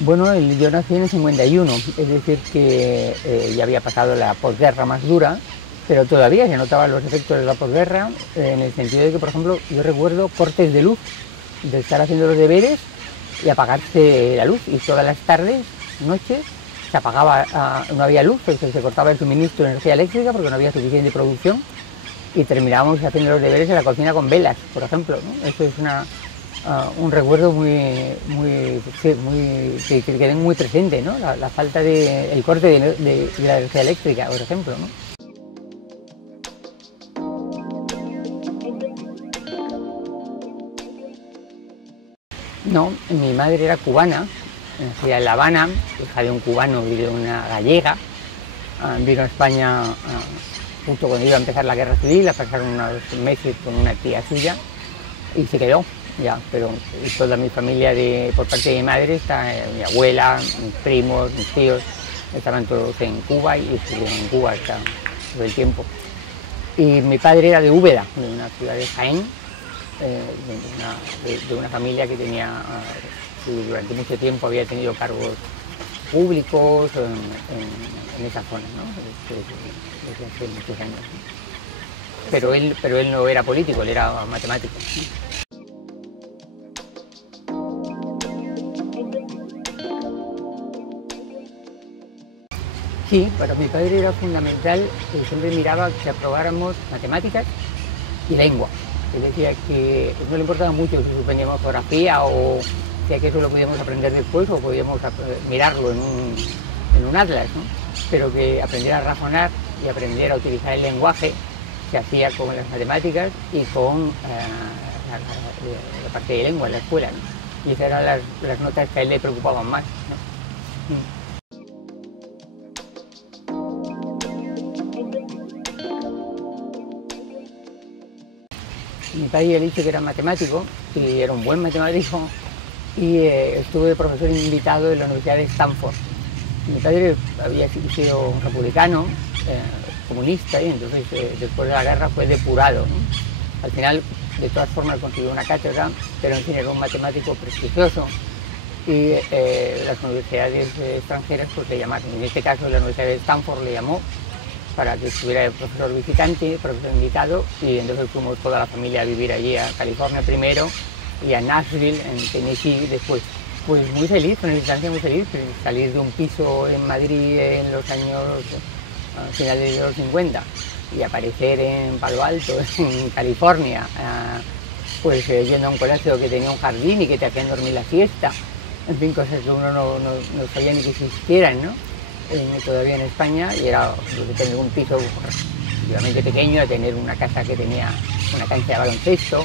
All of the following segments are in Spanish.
Bueno, yo nací en el 51, es decir que ya había pasado la posguerra más dura, pero todavía se notaban los efectos de la posguerra, en el sentido de que, por ejemplo, yo recuerdo cortes de luz, de estar haciendo los deberes y apagarse la luz, y todas las tardes, noches, se apagaba, no había luz, entonces se cortaba el suministro de energía eléctrica porque no había suficiente producción, y terminábamos haciendo los deberes en la cocina con velas, por ejemplo, ¿no? Eso es un recuerdo que quedé muy presente, ¿no? La falta de el corte de la energía eléctrica, por ejemplo, ¿no? No, mi madre era cubana, nacida en La Habana, hija de un cubano y de una gallega. Vino a España justo cuando iba a empezar la guerra civil, a pasar unos meses con una tía suya y se quedó. Ya, pero toda mi familia por parte de mi madre, mi abuela, mis primos, mis tíos, estaban todos en Cuba y estuvieron en Cuba hasta todo el tiempo. Y mi padre era de Úbeda, de una ciudad de Jaén, de una familia que que durante mucho tiempo había tenido cargos públicos en esa zona, ¿no? Desde hace muchos años. Pero él no era político, él era matemático. Sí, para mi padre era fundamental, siempre miraba que aprobáramos matemáticas y lengua. Él decía que no le importaba mucho si suspendíamos geografía o sea que eso lo podíamos aprender después o podíamos mirarlo en un atlas, ¿no? Pero que aprender a razonar y aprender a utilizar el lenguaje se hacía con las matemáticas y con la parte de lengua en la escuela, ¿no? Y esas eran las notas que a él le preocupaban más, ¿no? Mi padre le dicho que era matemático y era un buen matemático y estuve de profesor invitado en la Universidad de Stanford. Mi padre había sido republicano, comunista, y entonces después de la guerra fue depurado, ¿no? Al final, de todas formas, consiguió una cátedra, pero en fin era un matemático prestigioso y las universidades extranjeras pues le llamaron. En este caso la Universidad de Stanford le llamó para que estuviera el profesor visitante, profesor invitado, y entonces fuimos toda la familia a vivir allí a California primero y a Nashville, en Tennessee, después. Pues muy feliz, una instancia muy feliz, salir de un piso en Madrid en los años finales de los 50 y aparecer en Palo Alto, en California, pues yendo a un colegio que tenía un jardín y que te hacían dormir la siesta, en fin, cosas que uno no sabía ni que existieran, ¿no? Todavía en España, y era de tener un piso relativamente pequeño, a tener una casa que tenía una cancha de baloncesto,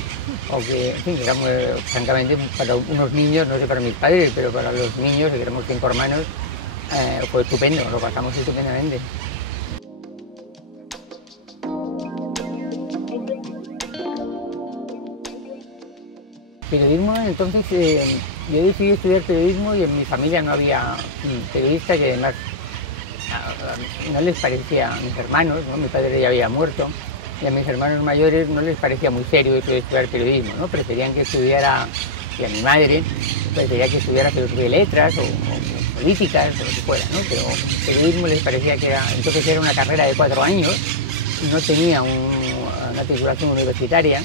o que, en fin, éramos, francamente, para unos niños, no sé para mis padres, pero para los niños, que éramos 5 hermanos, fue estupendo, lo pasamos estupendamente. Periodismo, entonces, yo decidí estudiar periodismo y en mi familia no había periodistas y además no les parecía a mis hermanos, ¿no? Mi padre ya había muerto y a mis hermanos mayores no les parecía muy serio eso de estudiar periodismo, ¿no? Preferían que estudiara, y a mi madre prefería que estudiara filosofía y letras o políticas o lo que fuera, ¿no? Pero periodismo les parecía que entonces era una carrera de 4 años, no tenía una titulación universitaria.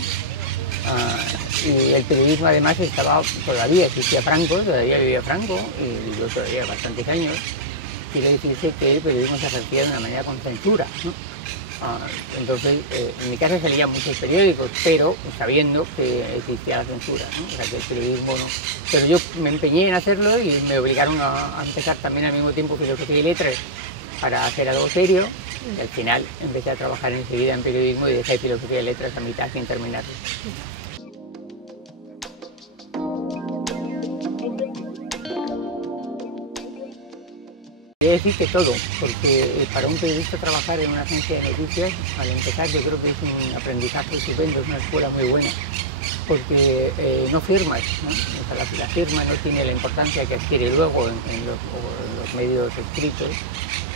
Y el periodismo además todavía existía Franco, todavía vivía Franco y vivió todavía bastantes años. Quiere decirse que el periodismo se ejercía de una manera con censura, ¿no? Entonces, en mi casa salían muchos periódicos, pero sabiendo que existía la censura, ¿no? O sea, que el periodismo no. Pero yo me empeñé en hacerlo y me obligaron a empezar también al mismo tiempo filosofía y letras para hacer algo serio. Y al final empecé a trabajar enseguida en periodismo y dejé filosofía y letras a mitad sin terminarlo. Quiero decir que todo, porque para un periodista trabajar en una agencia de noticias, al empezar yo creo que es un aprendizaje estupendo, es una escuela muy buena, porque no firmas, ¿no? O sea, la firma no tiene la importancia que adquiere luego en los medios escritos.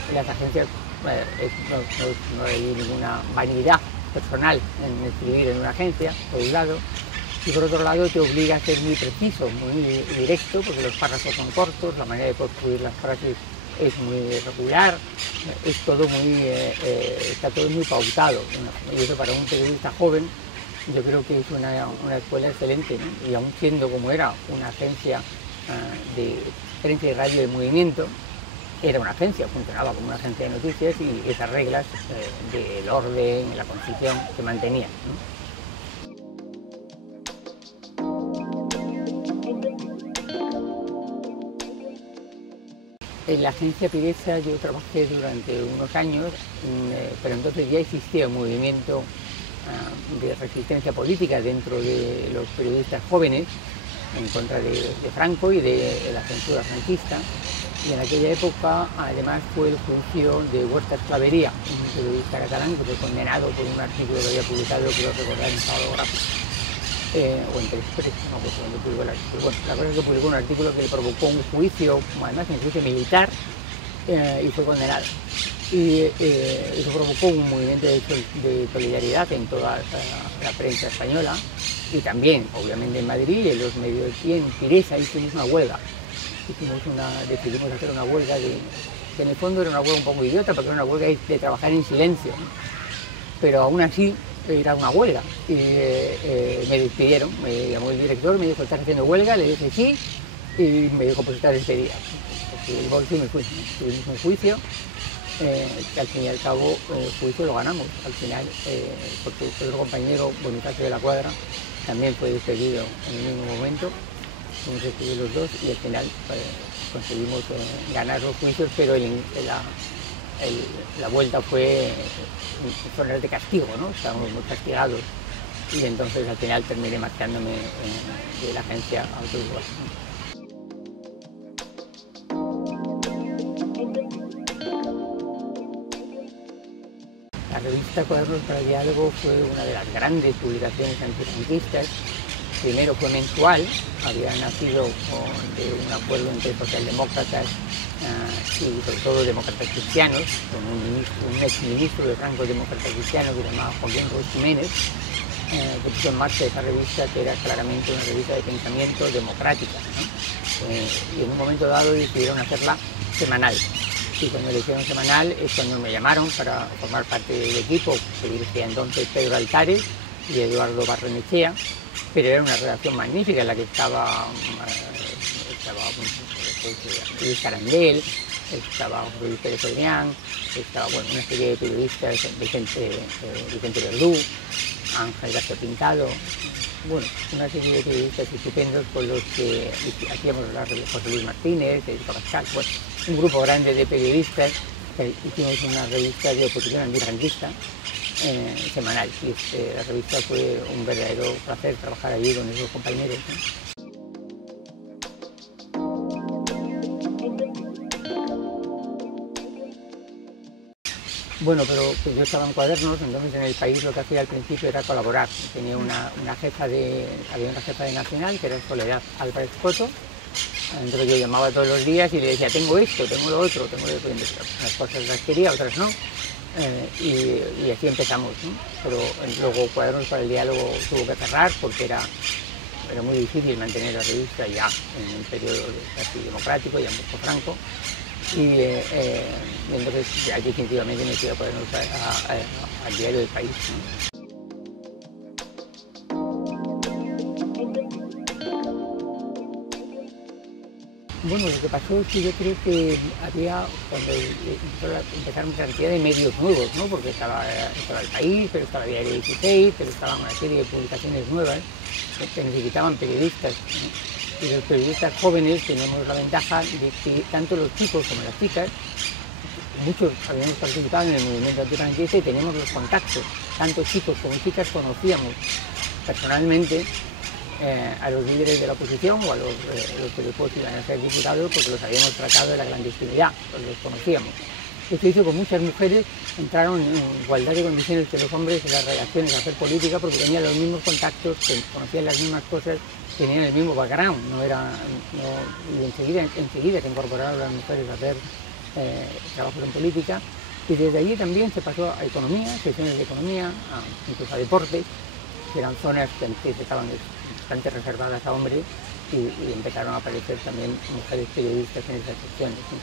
En las agencias no hay ninguna vanidad personal en escribir en una agencia, por un lado, y por otro lado te obliga a ser muy preciso, muy directo, porque los párrafos son cortos, la manera de construir las frases es muy regular, es todo muy, está todo muy pautado, ¿no? Y eso para un periodista joven yo creo que es una escuela excelente, ¿no? Y aún siendo como era una agencia de prensa y radio de movimiento, era una agencia, funcionaba como una agencia de noticias y esas reglas del orden, la Constitución se mantenían, ¿no? En la agencia Piresa yo trabajé durante unos años, pero entonces ya existía un movimiento de resistencia política dentro de los periodistas jóvenes en contra de Franco y de la censura franquista. Y en aquella época además fue el juicio de Huertas Clavería, un periodista catalán que fue condenado por un artículo que había publicado, creo recordar, en Sábado Gráfico, o en Telexpress, no sé dónde publicó el artículo. Bueno, la verdad es que publicó un artículo que le provocó un juicio, además un juicio militar, y fue condenado. Y eso provocó un movimiento de solidaridad en toda la prensa española y también, obviamente, en Madrid, en los medios, y en Piresa hicimos una huelga. Decidimos hacer una huelga que en el fondo era una huelga un poco idiota, porque era una huelga de trabajar en silencio, ¿no? Pero aún así era una huelga y me despidieron, me llamó el director, me dijo: ¿estás haciendo huelga? Le dije sí y me dijo: pues estás despedida. Y volví y me fui. Tuvimos un juicio que al fin y al cabo el juicio lo ganamos al final, porque otro compañero, Bonifacio de la Cuadra, también fue despedido en el mismo momento. Nos despedimos los dos y al final conseguimos ganar los juicios, pero la vuelta fue de castigo, ¿no? Estábamos muy castigados y entonces al final terminé marchándome de la agencia a otro lugar. La revista Cuadernos para el Diálogo fue una de las grandes publicaciones antifranquistas. Primero fue mensual, había nacido de un acuerdo entre socialdemócratas y sobre todo demócratas cristianos, con un exministro de Franco demócrata cristiano que se llamaba Joaquín Roig Jiménez, que puso en marcha esa revista, que era claramente una revista de pensamiento democrática, ¿no? Y en un momento dado decidieron hacerla semanal. Y cuando le hicieron semanal es cuando me llamaron para formar parte del equipo que dirigía entonces Pedro Altares y Eduardo Barrenechea, pero era una redacción magnífica en la que estaba Luis Carandel, estaba Luis Pérez Adrián, estaba una serie de periodistas, Vicente Verdú, Ángel García Pintado, una serie de periodistas estupendos con los que hacíamos José Luis Martínez, Pascal, un grupo grande de periodistas. Hicimos una revista de oposición antifranquista semanal y la revista fue un verdadero placer trabajar allí con esos compañeros, ¿no? Bueno, pero pues yo estaba en Cuadernos, entonces en El País lo que hacía al principio era colaborar. Tenía había una jefa de Nacional, que era Soledad Álvarez Coto. Entonces yo llamaba todos los días y le decía: tengo esto, tengo lo otro, unas cosas las quería, otras no. Y así empezamos, ¿no? Pero luego Cuadernos para el Diálogo tuvo que cerrar porque era muy difícil mantener la revista ya en un periodo casi democrático, ya mucho Franco. Y entonces aquí definitivamente me fui a Cuadernos al diario del País, ¿no? Bueno, lo que pasó es que yo creo que cuando empezaron una cantidad de medios nuevos, ¿no? Porque estaba El País, pero estaba Diario 16, pero estaba una serie de publicaciones nuevas que necesitaban periodistas, ¿no? Y los periodistas jóvenes tenemos la ventaja de que tanto los chicos como las chicas, muchos habíamos participado en el movimiento antifranquista y teníamos los contactos, tanto chicos como chicas conocíamos personalmente a los líderes de la oposición o a los que después iban a ser diputados, porque los habíamos tratado de la clandestinidad, pues los conocíamos. Esto hizo que muchas mujeres entraron en igualdad de condiciones que los hombres en las redacciones a hacer política, porque tenían los mismos contactos, conocían las mismas cosas, tenían el mismo background, y enseguida se incorporaron las mujeres a hacer trabajos en política, y desde allí también se pasó a economía, secciones de economía, incluso a deportes, que eran zonas que antes estaban bastante reservadas a hombres y empezaron a aparecer también mujeres periodistas en esas secciones, ¿sí?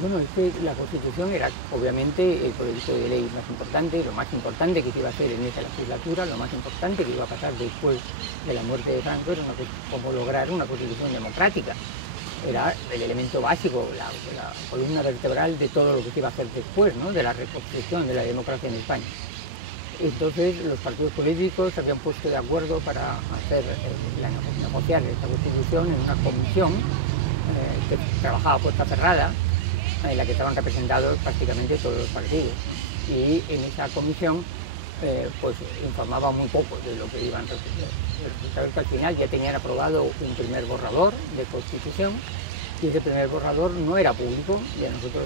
Bueno, es que la Constitución era obviamente el proyecto de ley más importante, lo más importante que se iba a hacer en esa legislatura, lo más importante que iba a pasar después de la muerte de Franco, era cómo lograr una Constitución democrática. Era el elemento básico, la columna vertebral de todo lo que se iba a hacer después, ¿no? De la reconstrucción de la democracia en España. Entonces los partidos políticos se habían puesto de acuerdo para hacer, negociar esta Constitución en una comisión que trabajaba a puerta cerrada, en la que estaban representados prácticamente todos los partidos. Y en esa comisión pues informaba muy poco de lo que iban a resolver. Sabes que al final ya tenían aprobado un primer borrador de Constitución y ese primer borrador no era público y a nosotros,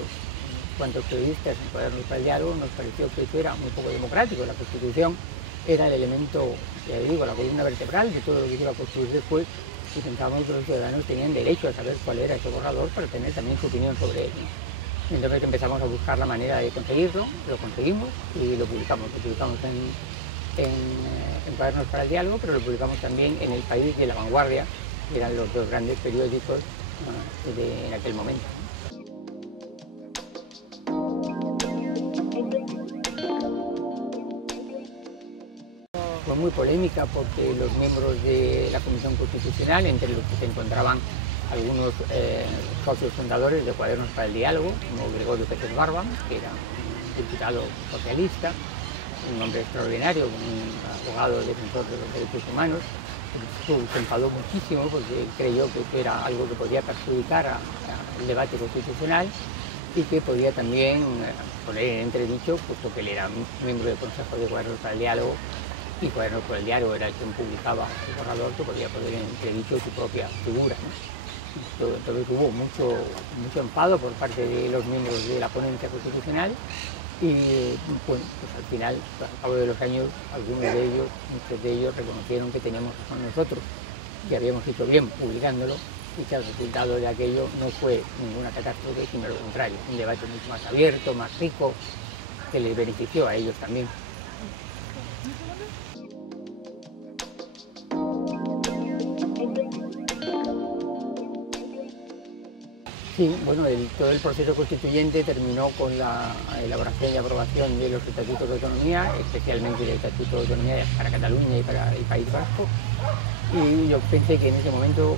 cuantos periodistas en Cuadernos para el Diálogo, nos pareció que eso era muy poco democrático. La Constitución era el elemento, ya digo, la columna vertebral de todo lo que se iba a construir después y pensábamos que los ciudadanos tenían derecho a saber cuál era ese borrador para tener también su opinión sobre él. Entonces empezamos a buscar la manera de conseguirlo, lo conseguimos y lo publicamos. Lo publicamos en Cuadernos para el Diálogo, pero lo publicamos también en El País y en La Vanguardia, que eran los dos grandes periódicos en aquel momento. Fue muy polémica porque los miembros de la Comisión Constitucional, entre los que se encontraban algunos socios fundadores de Cuadernos para el Diálogo, como Gregorio Pérez Barba, que era un diputado socialista, un hombre extraordinario, un abogado defensor de los derechos humanos, se enfadó muchísimo porque creyó que eso era algo que podía perjudicar al debate constitucional y que podía también poner en entredicho, puesto que él era miembro del Consejo de Cuadernos para el Diálogo y Cuadernos para el Diálogo era el quien publicaba el borrador, que podía poner en entredicho su propia figura, ¿no? Entonces hubo mucho enfado por parte de los miembros de la ponencia constitucional y bueno, pues al final, al cabo de los años, muchos de ellos reconocieron que teníamos razón nosotros, que habíamos hecho bien publicándolo y que el resultado de aquello no fue ninguna catástrofe, sino lo contrario, un debate mucho más abierto, más rico, que les benefició a ellos también. Sí, bueno, todo el proceso constituyente terminó con la elaboración y aprobación de los estatutos de autonomía, especialmente el Estatuto de Autonomía para Cataluña y para el País Vasco. Y yo pensé que en ese momento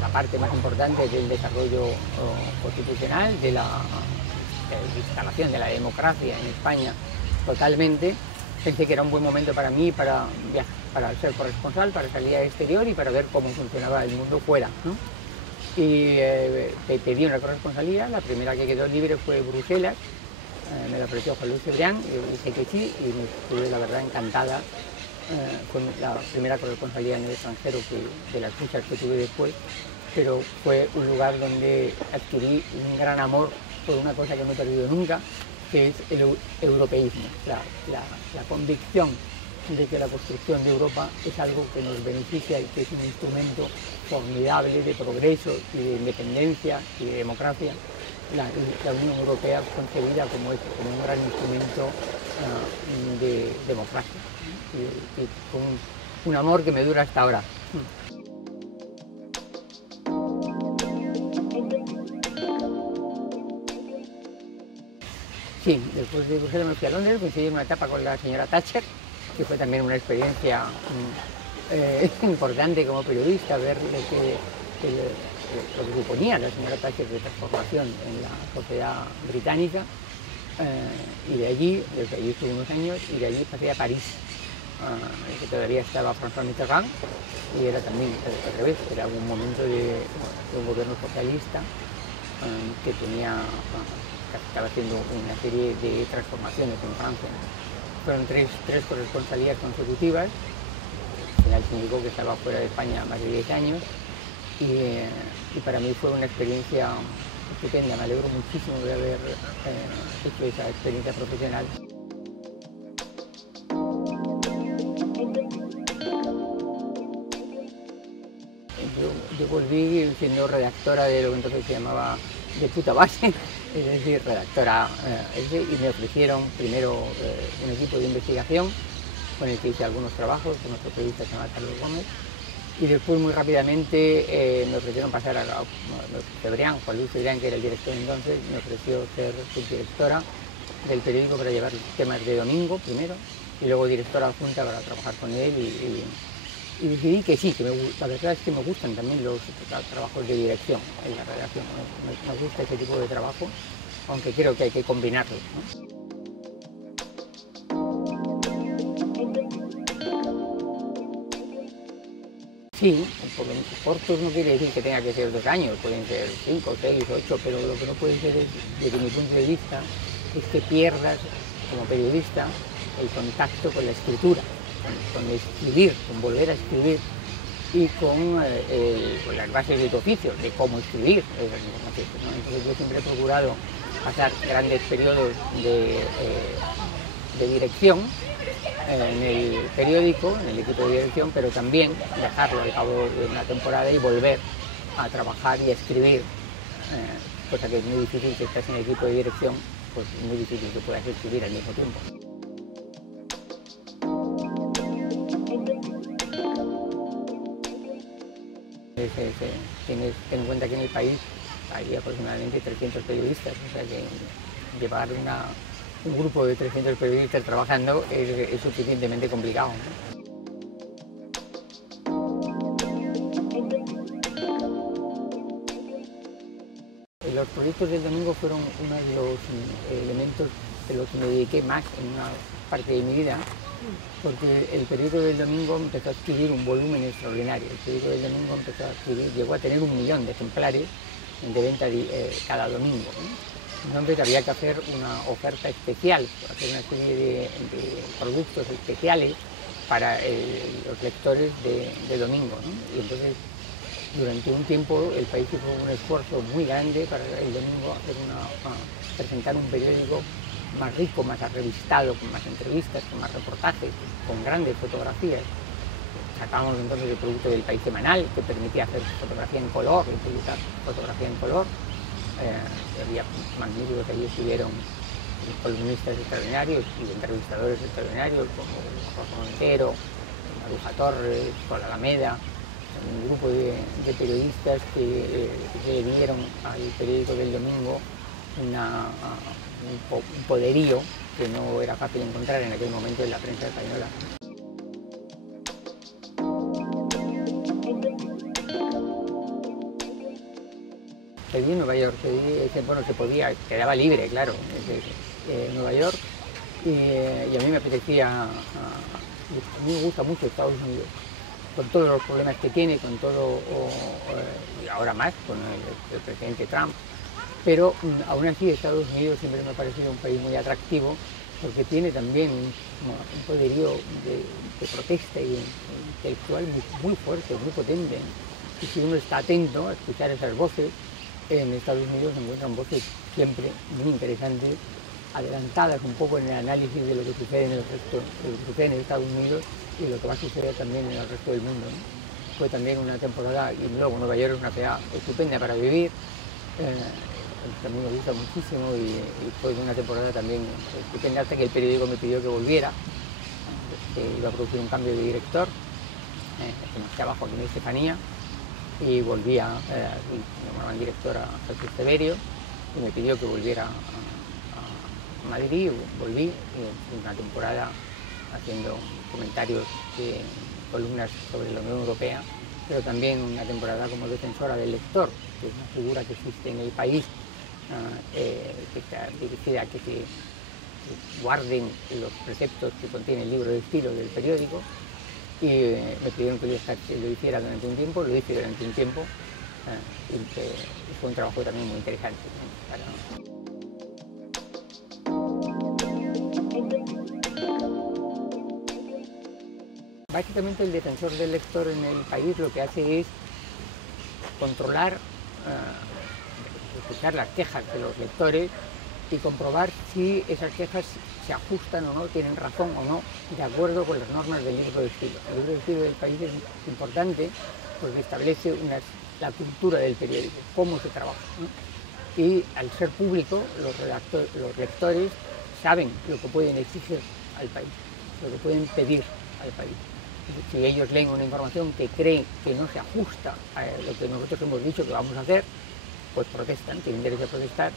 la parte más importante del desarrollo constitucional, de la instalación de la democracia en España totalmente, pensé que era un buen momento para mí para ser corresponsal, para salir al exterior y para ver cómo funcionaba el mundo fuera, ¿no? Y pedí una corresponsalía, la primera que quedó libre fue Bruselas, me la ofreció Juan Luis Cebrián, yo dije que sí y me estuve la verdad encantada con la primera corresponsalía en el extranjero de las muchas que tuve después, pero fue un lugar donde adquirí un gran amor por una cosa que no he perdido nunca, que es el europeísmo, la convicción de que la construcción de Europa es algo que nos beneficia y que es un instrumento formidable de progreso y de independencia y de democracia. La Unión Europea concebida como un gran instrumento de democracia y con un amor que me dura hasta ahora. Sí, después de Bruselas me fui a Londres, coincidí en una etapa con la señora Thatcher, que fue también una experiencia importante como periodista, ver lo que suponía la señora Thatcher de transformación en la sociedad británica. Y de allí estuve unos años, y de allí pasé a París, que todavía estaba François Mitterrand, y era también al revés, era un momento de un gobierno socialista que estaba haciendo una serie de transformaciones en Francia. Fueron tres corresponsalías consecutivas. Al final se indicó que estaba fuera de España más de 10 años y para mí fue una experiencia estupenda. Me alegro muchísimo de haber hecho esa experiencia profesional. Yo volví siendo redactora de lo que entonces se llamaba De Puta Base, es decir, redactora, y me ofrecieron primero un equipo de investigación con el que hice algunos trabajos con nuestro periodista que se llama Carlos Gómez, y después muy rápidamente me ofrecieron pasar Juan Luis Cebrián, que era el director entonces, me ofreció ser subdirectora del periódico para llevar temas de domingo primero, y luego directora adjunta para trabajar con él, y decidí que sí, que la verdad es que me gustan también los trabajos de dirección en la redacción, me gusta ese tipo de trabajo, aunque creo que hay que combinarlos, ¿no? Sí, porque cortos no quiere decir que tenga que ser 2 años, pueden ser 5, 6, 8, pero lo que no puede ser es, desde mi punto de vista, es que pierdas como periodista el contacto con la escritura, con escribir, con volver a escribir y con las bases de tu oficio, de cómo escribir. Entonces yo siempre he procurado pasar grandes periodos de dirección en el periódico, en el equipo de dirección, pero también dejarlo al cabo de una temporada y volver a trabajar y a escribir, cosa que es muy difícil si estás en el equipo de dirección, pues es muy difícil que puedas escribir al mismo tiempo. Ten en cuenta que en el país hay aproximadamente 300 periodistas, o sea que llevar un grupo de 300 periodistas trabajando es suficientemente complicado, ¿no? Los proyectos del domingo fueron uno de los elementos de los que me dediqué más en una parte de mi vida, porque el periódico del domingo empezó a adquirir un volumen extraordinario. El periódico del domingo llegó a tener 1 millón de ejemplares de venta cada domingo, ¿no? Entonces había que hacer una oferta especial, hacer una serie de productos especiales para los lectores de domingo, ¿no? Y entonces durante un tiempo el país hizo un esfuerzo muy grande para el domingo presentar un periódico más rico, más arrevistado, con más entrevistas, con más reportajes, con grandes fotografías. Sacábamos entonces el producto del País Semanal, que permitía hacer fotografía en color, utilizar fotografía en color. Había magníficos que allí estuvieron columnistas extraordinarios y entrevistadores extraordinarios como Jorge Montero, Maruja Torres, Sol Alameda, un grupo de periodistas que le dieron al periódico del domingo un poderío que no era fácil encontrar en aquel momento en la prensa española. Pedí en Nueva York, se podía, quedaba libre, claro, Nueva York, y a mí me apetecía, a mí me gusta mucho Estados Unidos, con todos los problemas que tiene, con todo, y ahora más con el presidente Trump, pero aún así Estados Unidos siempre me ha parecido un país muy atractivo, porque tiene también un poderío de protesta y intelectual muy fuerte, muy potente, y si uno está atento a escuchar esas voces, en Estados Unidos se encuentran voces siempre muy interesantes, adelantadas un poco en el análisis de lo que sucede en Estados Unidos y lo que va a suceder también en el resto del mundo, ¿no? Fue también una temporada, y luego Nueva York es una ciudad estupenda para vivir, también me gusta muchísimo, y fue una temporada también estupenda hasta que el periódico me pidió que volviera, que iba a producir un cambio de director, que me estaba Joaquín Estefanía, y volvía, me llamaban directora a Jesús Severio, y me pidió que volviera a Madrid, volví, y una temporada haciendo comentarios, columnas sobre la Unión Europea, pero también una temporada como defensora del lector, que es una figura que existe en el país, que está dirigida a que se guarden los preceptos que contiene el libro de estilo del periódico, y me pidieron que lo hiciera durante un tiempo, lo hice durante un tiempo, y fue un trabajo también muy interesante, ¿no? Básicamente el defensor del lector en el país lo que hace es controlar, escuchar las quejas de los lectores y comprobar si esas quejas se ajustan o no, tienen razón o no, de acuerdo con las normas del libro de estilo. El libro de estilo del país es importante porque establece la cultura del periódico, cómo se trabaja, ¿no? y al ser público los lectores saben lo que pueden exigir al país, lo que pueden pedir al país. Si ellos leen una información que creen que no se ajusta a lo que nosotros hemos dicho que vamos a hacer, pues protestan, tienen derecho a protestar,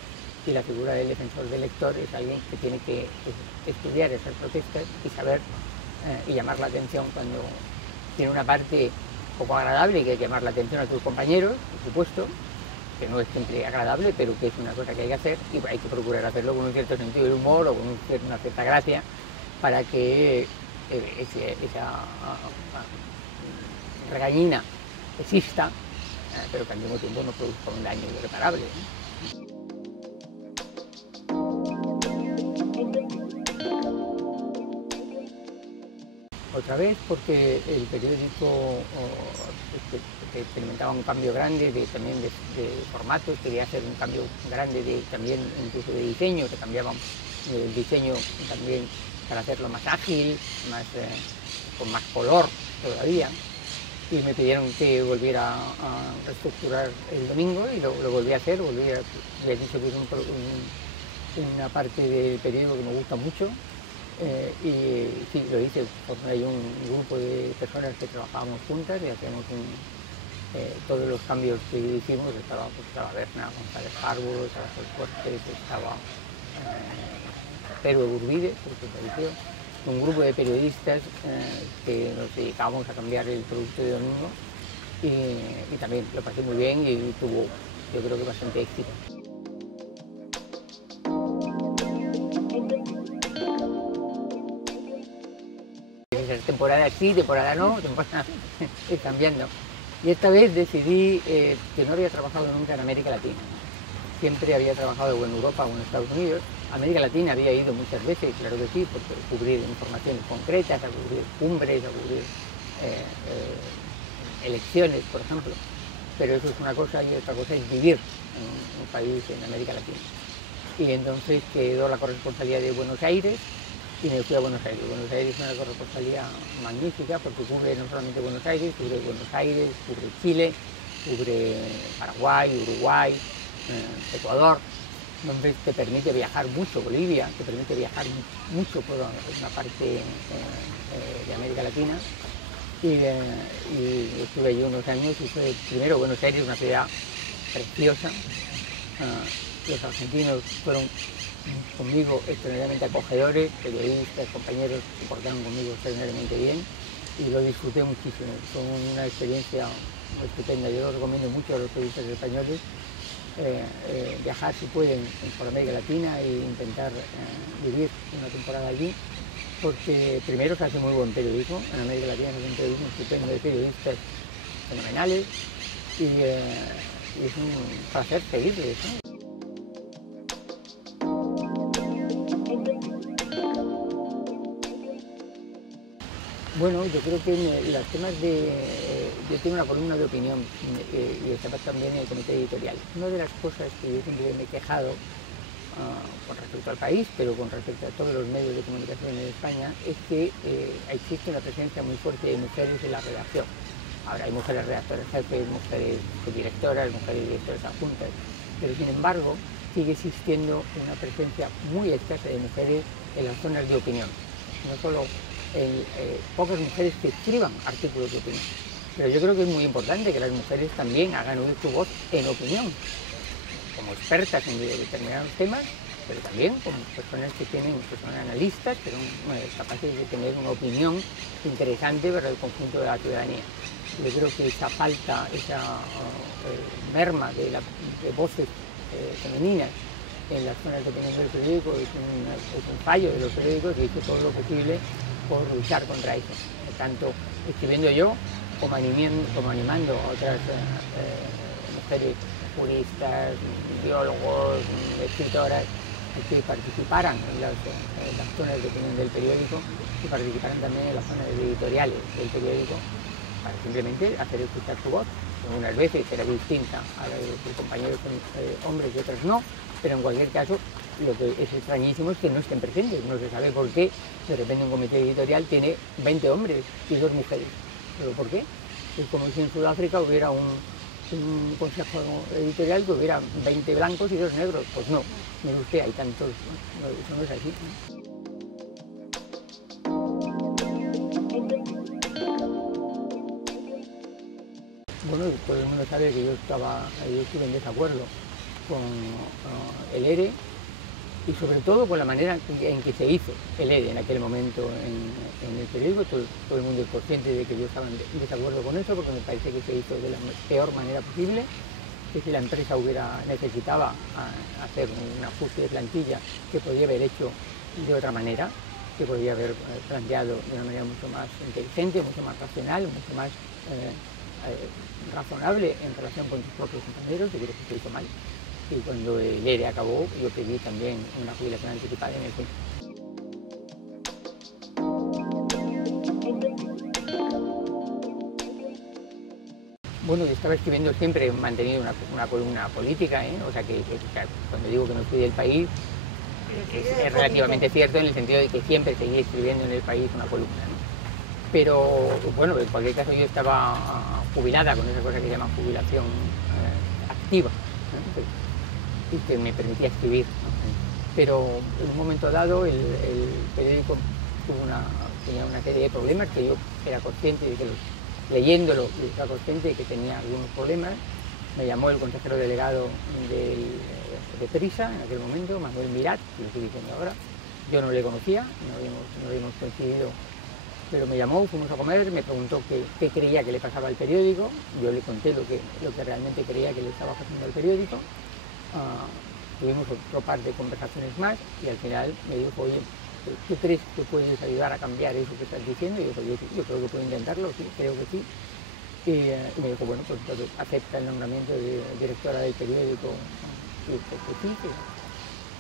y la figura del defensor del lector es alguien que tiene que estudiar esas protestas y saber y llamar la atención cuando tiene una parte poco agradable, que hay que llamar la atención a tus compañeros, por supuesto, que no es siempre agradable, pero que es una cosa que hay que hacer, y hay que procurar hacerlo con un cierto sentido del humor o con una cierta gracia, para que esa regañina exista, pero que al mismo tiempo no produzca un daño irreparable, ¿no? Otra vez porque el periódico que experimentaba un cambio grande también de formatos, quería hacer un cambio grande también incluso de diseño, que cambiaban el diseño también para hacerlo más ágil, con más color todavía, y me pidieron que volviera a reestructurar el domingo y lo volví a hacer, les dije que es una parte del periódico que me gusta mucho. Y sí, lo hice porque hay un grupo de personas que trabajábamos juntas y hacíamos todos los cambios que hicimos. Estaba Berna González Harbo, estaba Cortés, estaba Pedro Urbide, un grupo de periodistas que nos dedicábamos a cambiar el producto de domingo, y también lo pasé muy bien y tuvo, yo creo que bastante éxito. Temporada sí, temporada no, temporada cambiando. Y esta vez decidí que no había trabajado nunca en América Latina. Siempre había trabajado o en Europa o en Estados Unidos. América Latina había ido muchas veces, claro que sí, porque cubrir informaciones concretas, a cubrir cumbres, a cubrir elecciones, por ejemplo. Pero eso es una cosa, y otra cosa es vivir en un país en América Latina. Y entonces quedó la corresponsalía de Buenos Aires, y me fui a Buenos Aires. Buenos Aires es una corresponsalía magnífica porque cubre no solamente Buenos Aires, cubre Chile, cubre Paraguay, Uruguay, Ecuador, donde te permite viajar mucho, Bolivia, te permite viajar mucho por una parte de América Latina. Y estuve allí unos años y fue primero Buenos Aires, una ciudad preciosa. Los argentinos fueron conmigo extraordinariamente acogedores, periodistas, compañeros se portaron conmigo extraordinariamente bien y lo disfruté muchísimo. Fue una experiencia estupenda. Yo lo recomiendo mucho a los periodistas españoles, viajar si pueden por América Latina e intentar vivir una temporada allí, porque primero se hace muy buen periodismo. En América Latina es un periodismo estupendo de periodistas fenomenales y es un placer seguirles, ¿no? Bueno, yo creo que los temas yo tengo una columna de opinión y estaba también en el comité editorial. Una de las cosas que yo siempre me he quejado con respecto al país, pero con respecto a todos los medios de comunicación en España, es que existe una presencia muy fuerte de mujeres en la redacción. Ahora hay mujeres redactoras jefes, mujeres subdirectoras, mujeres directoras adjuntas, pero sin embargo sigue existiendo una presencia muy escasa de mujeres en las zonas de opinión. No solo pocas mujeres que escriban artículos de opinión, pero yo creo que es muy importante que las mujeres también hagan oír su voz en opinión, como expertas en determinados temas, pero también como personas que son analistas, que son capaces de tener una opinión interesante para el conjunto de la ciudadanía. Yo creo que esa falta, esa merma de voces femeninas en las zonas de opinión del periódico es un fallo de los periódicos, y hice todo lo posible por luchar contra eso, tanto escribiendo yo como animando a otras mujeres juristas, biólogos, escritoras, que participaran en las zonas de opinión del periódico, y participaran también en las zonas editoriales del periódico, para simplemente hacer escuchar su voz. Unas veces era distinta a la de sus compañeros hombres y otras no, pero en cualquier caso lo que es extrañísimo es que no estén presentes. No se sabe por qué de repente un comité editorial tiene 20 hombres y 2 mujeres. ¿Pero por qué? Es como si en Sudáfrica hubiera un un consejo editorial que hubiera 20 blancos y 2 negros. Pues no, mire usted, hay tantos, no, eso no es así, ¿no? Bueno, todo el mundo sabe que yo estuve en desacuerdo con el ERE y sobre todo con la manera en que se hizo el ERE en aquel momento en el periódico. Todo el mundo es consciente de que yo estaba en desacuerdo con eso, porque me parece que se hizo de la peor manera posible, que si la empresa necesitaba hacer un ajuste de plantilla, que podía haber hecho de otra manera, que podía haber planteado de una manera mucho más inteligente, mucho más racional, mucho más razonable en relación con sus propios compañeros. Yo creo que se hizo mal. Y cuando el ERE acabó, yo pedí también una jubilación anticipada en el tiempo. Bueno, yo estaba escribiendo siempre, he mantenido una columna política, o sea que cuando digo que no estoy del país, es relativamente cierto en el sentido de que siempre seguí escribiendo en el país una columna, ¿no? Pero bueno, en cualquier caso yo estaba jubilada con esa cosa que se llama jubilación activa, ¿no? Y que me permitía escribir, ¿no? Pero en un momento dado el periódico tenía una serie de problemas que yo era consciente de que leyéndolo estaba consciente de que tenía algunos problemas. Me llamó el consejero delegado de Prisa en aquel momento, Manuel Mirat, que lo estoy diciendo ahora. Yo no le conocía, no habíamos coincidido, pero me llamó, fuimos a comer, me preguntó qué creía que le pasaba al periódico. Yo le conté lo que realmente creía que le estaba pasando al periódico. Tuvimos otro par de conversaciones más y al final me dijo, oye, ¿tú crees que puedes ayudar a cambiar eso que estás diciendo? Y yo dije, yo creo que puedo intentarlo, sí, creo que sí. Y me dijo, bueno, pues entonces acepta el nombramiento de directora del periódico. Y dije, pues sí,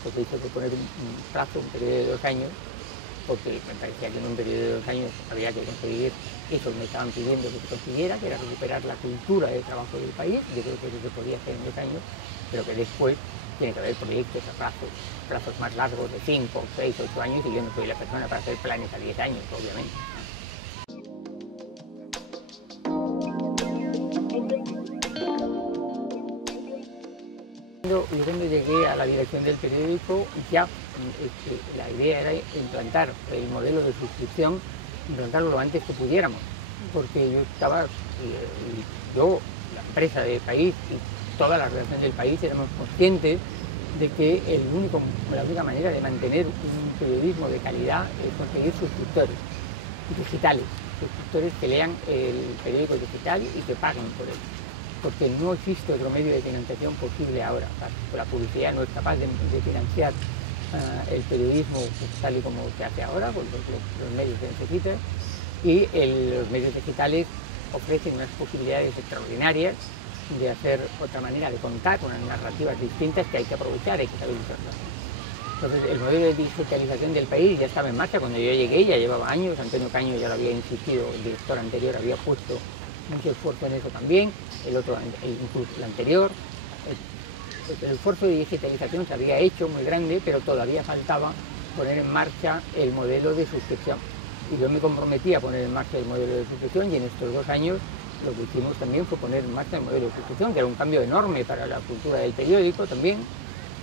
porque hizo que poner un plazo, un periodo de 2 años, porque me parecía que en un periodo de 2 años había que conseguir eso que me estaban pidiendo que se consiguiera, que era recuperar la cultura de trabajo del país. Yo creo que eso se podía hacer en 2 años, pero que después tiene que haber proyectos a plazos más largos de 5, 6, 8 años, y yo no soy la persona para hacer planes a 10 años, obviamente. Y cuando llegué a la dirección del periódico, ya la idea era implantar el modelo de suscripción, implantarlo lo antes que pudiéramos, porque yo, la empresa del país y toda la redacción del país éramos conscientes de que la única manera de mantener un periodismo de calidad es conseguir suscriptores digitales, suscriptores que lean el periódico digital y que paguen por él, porque no existe otro medio de financiación posible ahora. La publicidad no es capaz de financiar el periodismo tal y como se hace ahora, con los medios que necesita, y los medios digitales ofrecen unas posibilidades extraordinarias de hacer otra manera de contar, unas narrativas distintas que hay que aprovechar, hay que saber usarlas. Entonces, el modelo de digitalización del país ya estaba en marcha cuando yo llegué, ya llevaba años. Antonio Caño ya lo había insistido, el director anterior había puesto mucho esfuerzo en eso también, incluso el anterior. El esfuerzo de digitalización se había hecho muy grande, pero todavía faltaba poner en marcha el modelo de suscripción. Y yo me comprometí a poner en marcha el modelo de suscripción, y en estos 2 años lo que hicimos también fue poner en marcha el modelo de suscripción, que era un cambio enorme para la cultura del periódico también,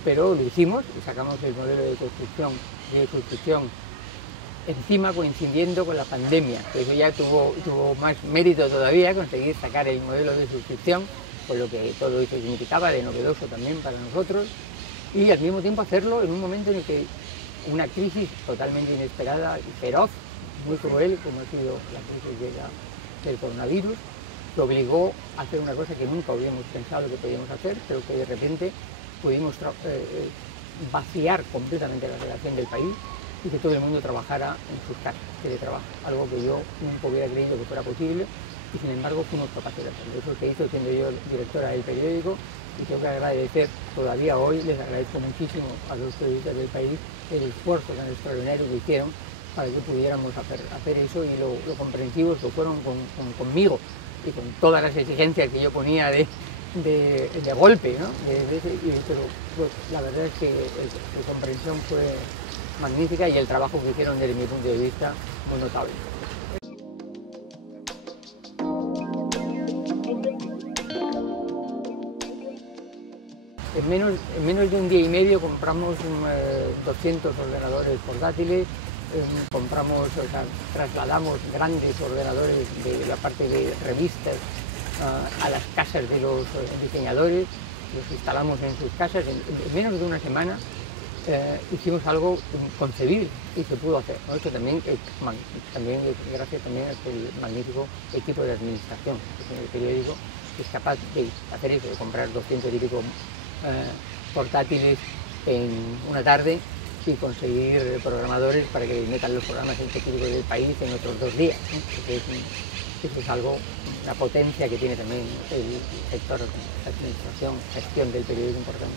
pero lo hicimos y sacamos el modelo de suscripción encima coincidiendo con la pandemia, que eso ya tuvo más mérito todavía, conseguir sacar el modelo de suscripción, con lo que todo eso significaba de novedoso también para nosotros, y al mismo tiempo hacerlo en un momento en el que una crisis totalmente inesperada y feroz, muy cruel, como ha sido la crisis del coronavirus, que obligó a hacer una cosa que nunca habíamos pensado que podíamos hacer, pero que de repente pudimos vaciar completamente la relación del país y que todo el mundo trabajara en sus casas, teletrabajo, algo que yo nunca hubiera creído que fuera posible, y sin embargo fuimos capaces de hacerlo. Eso se hizo siendo yo directora del periódico, y tengo que agradecer, todavía hoy les agradezco muchísimo a los periodistas del país el esfuerzo tan extraordinario que hicieron para que pudiéramos hacer eso, y lo comprensivos que fueron conmigo y con todas las exigencias que yo ponía de golpe, ¿no? Pero pues, la verdad es que la comprensión fue magnífica, y el trabajo que hicieron desde mi punto de vista muy notable. en menos de un día y medio compramos 200 ordenadores portátiles, o sea, trasladamos grandes ordenadores de la parte de revistas a las casas de los diseñadores, los instalamos en sus casas. En menos de una semana hicimos algo inconcebible y se pudo hacer, ¿no? Esto también, gracias también a este magnífico equipo de administración que tiene el periódico, que es capaz de hacer eso, de comprar 200 y pico portátiles en una tarde y conseguir programadores para que metan los programas específicos del país en otros 2 días, ¿no? Eso es algo, una potencia que tiene también el sector de administración, gestión del periódico importante.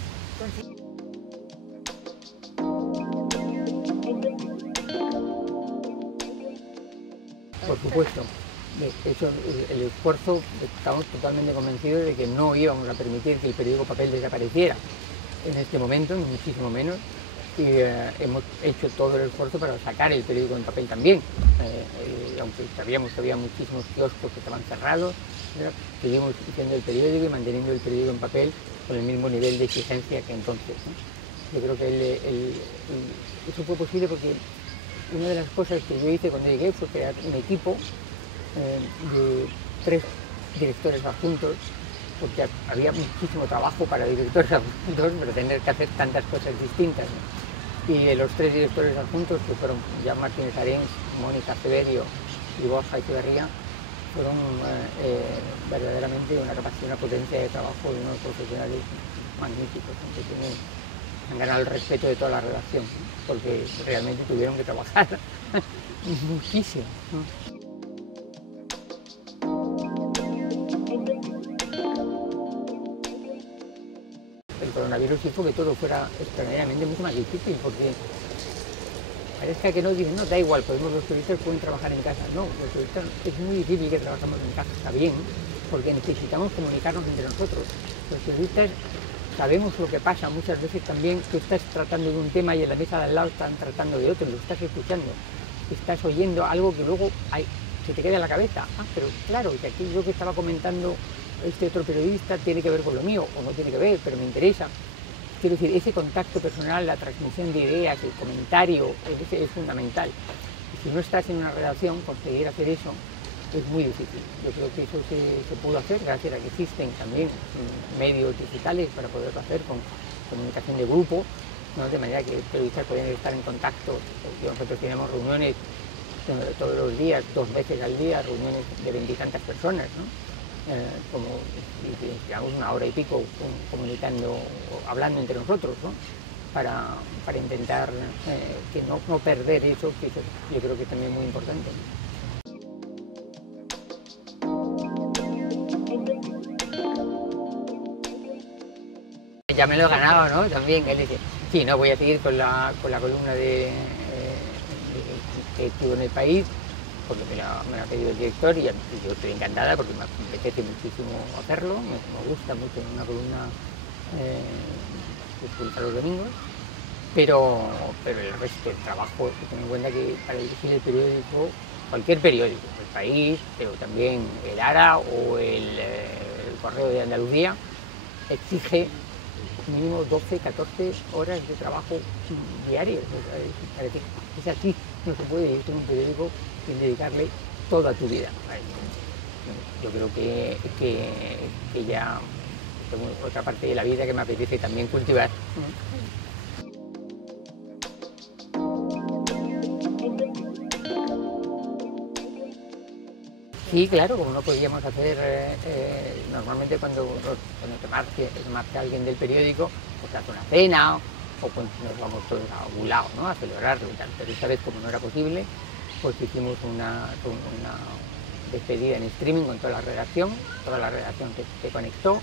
Por supuesto, el esfuerzo, estamos totalmente convencidos de que no íbamos a permitir que el periódico papel desapareciera en este momento, ni muchísimo menos, y hemos hecho todo el esfuerzo para sacar el periódico en papel también, aunque sabíamos que había muchísimos kioscos que estaban cerrados, seguimos haciendo el periódico y manteniendo el periódico en papel con el mismo nivel de exigencia que entonces, ¿no? Yo creo que eso fue posible porque una de las cosas que yo hice cuando llegué fue crear un equipo de 3 directores adjuntos, porque había muchísimo trabajo para directores adjuntos, pero tener que hacer tantas cosas distintas, ¿no? Y los 3 directores adjuntos, que fueron Jan Martínez Arens, Mónica Severio y Borja Echeverría, fueron verdaderamente una capacidad, una potencia de trabajo de unos profesionales magníficos, ¿no? Que han ganado el respeto de toda la redacción, ¿no? Porque realmente tuvieron que trabajar muchísimo, ¿no? El coronavirus hizo que todo fuera extraordinariamente mucho más difícil, porque parezca que no, dicen, no, da igual, los periodistas pueden trabajar en casa. No, los periodistas es muy difícil que trabajemos en casa, está bien, porque necesitamos comunicarnos entre nosotros. Los periodistas sabemos lo que pasa muchas veces también, tú estás tratando de un tema y en la mesa de al lado están tratando de otro, lo estás escuchando, estás oyendo algo que luego se te queda en la cabeza. Ah, pero claro, que aquí lo que estaba comentando este otro periodista tiene que ver con lo mío, o no tiene que ver, pero me interesa. Quiero decir, ese contacto personal, la transmisión de ideas, el comentario, es fundamental. Y si no estás en una redacción, conseguir hacer eso es muy difícil. Yo creo que eso se pudo hacer gracias a que existen también medios digitales para poderlo hacer con comunicación de grupo, ¿no? De manera que los periodistas pueden estar en contacto. Nosotros tenemos reuniones todos los días, 2 veces al día, reuniones de 20 y tantas personas, ¿no? Como digamos 1 hora y pico comunicando, hablando entre nosotros, ¿no? Para intentar que no perder eso, que eso yo creo que es también muy importante. Ya me lo he ganado, ¿no? También él dice, sí, no voy a seguir con la columna que estuvo en El País, porque me lo ha pedido el director y yo estoy encantada porque me apetece muchísimo hacerlo, me gusta mucho una columna que publica los domingos, pero el resto del trabajo, ten en cuenta que para dirigir el periódico, cualquier periódico, El País, pero también el Ara o el Correo de Andalucía, exige mínimo 12, 14 horas de trabajo diarios. Es así, no se puede ir a un periódico sin dedicarle toda tu vida a eso. Yo creo que ya tengo otra parte de la vida que me apetece también cultivar. Sí, claro, como no podíamos hacer, normalmente cuando te marcha alguien del periódico, pues hace una cena o cuando nos vamos todos a algún lado, ¿no? A celebrarlo y tal. Pero esta vez, como no era posible, pues hicimos una despedida en streaming con toda la redacción se conectó,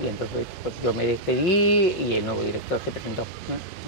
y entonces pues yo me despedí y el nuevo director se presentó, ¿no?